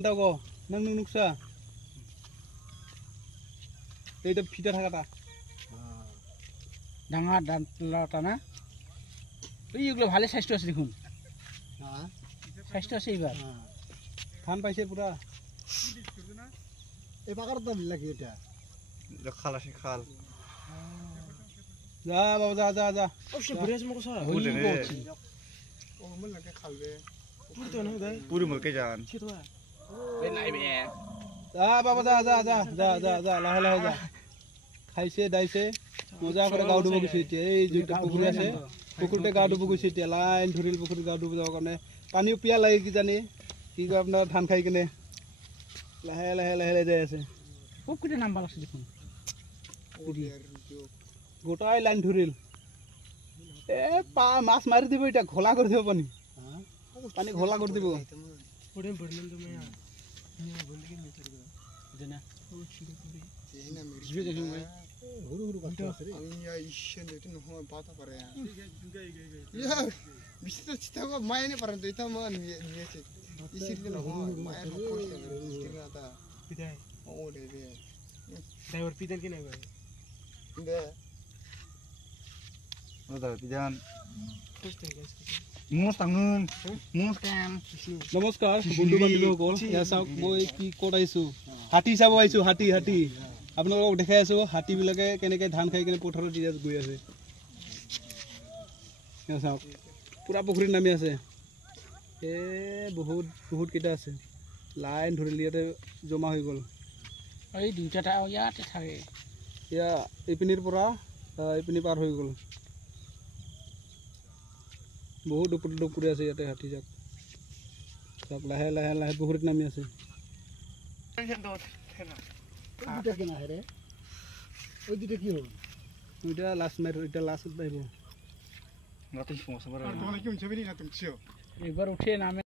Tahu nang nuksa. Itu fitur kata. Dangar dan lautana. Ini juga ভালো স্বাস্থ্য আছে দেখুন। স্বাস্থ্য আছে এবার। ধান পাইছে পুরা। এই পাকার দাম লাগি এটা। খাল আছে খাল। যা বাবা যা যা যা। অবশ্য ঘুরে আসবো কোসা। বুঝে রে। ও মন লাগে খালবে। পুরি তো না ভাই। পুরি মুরকে যান। এই নাই বে। যা বাবা যা যা যা যা যা যা লাহে লাহে যা। খাইছে দাইছে মজা করে গাও ডুব গৈছে এতিয়া এই যেটা পুকুর আছে পুকুরতে গাও ডুব গৈছে এতিয়া লাইন ধরিল পুকুর গাও ডুব যাওয়ার কারণে পানিও পিয়া লাগে কি জানি কি কয় আপনার ধান খাই কিনে লাহে লাহে লাহে যাই আছে পুকুরে নাম ভালো আছে দেখুন গোটাই লাইন ধরিল এ পা মাছ মারি দিব এটা ঘোলা করে দিব পানি পানি ঘোলা করে দিব পড়ে পড়লেন তুমি নিয়া বলকে মেথর দাও দেনা ও ছিড়ে পড়ে এইনা জিবে দেখুন ভাই হুরু হুরু বাচ্চা আছে রে আমি ইশে নেতে নহয় বাতা পারে ইয়া বিশেষ চিতাগো মাইনে পারে তো এটা মান নিয়েছে ইসিরকে নহয় মায়ের হকছে ইসিরকে আতা বিদায় ও রে রে ড্রাইভার পিতেন কি নাই ভাই দে ওদা পিজান বুঝতেন গাইস মুস তাঙ্গুন মুস কাম নমস্কাৰ বন্ধু বান্ধৱীসকল ইয়া চাওক মই কি ক'ত আহিছোঁ হাতী চাব আহিছোঁ হাতী হাতী আপোনালোকক দেখাই আছোঁ হাতীবিলাকে কেনেকৈ ধান খাই কিনে পথাৰত এতিয়া গৈ আছে ইয়া চাওক পূৰা পুখুৰীত নামি আছে বহুত বহুত কেইটা আছে লাইন ধৰিলে ইয়াতে জমা হৈ গ'ল এই দুইটা ইয়াতে থাকে এয়া এইপিনিৰ পৰা এইপিনি পাৰ হৈ গ'ল বহুত ডুপ কৰি আছে ইয়াতে হাতী যাক চাওক লাহে লাহে লাহে পুখুৰীত নামি আছে ওই দুটা কেনা হে রে ওই দুটা কি হল ওইটা লাস্ট মাইর ওইটা লাস্ট আহিব রাতে সমস্যা আর তোমার কি ছবি নি না তুমি ছিও একবার উঠে নামে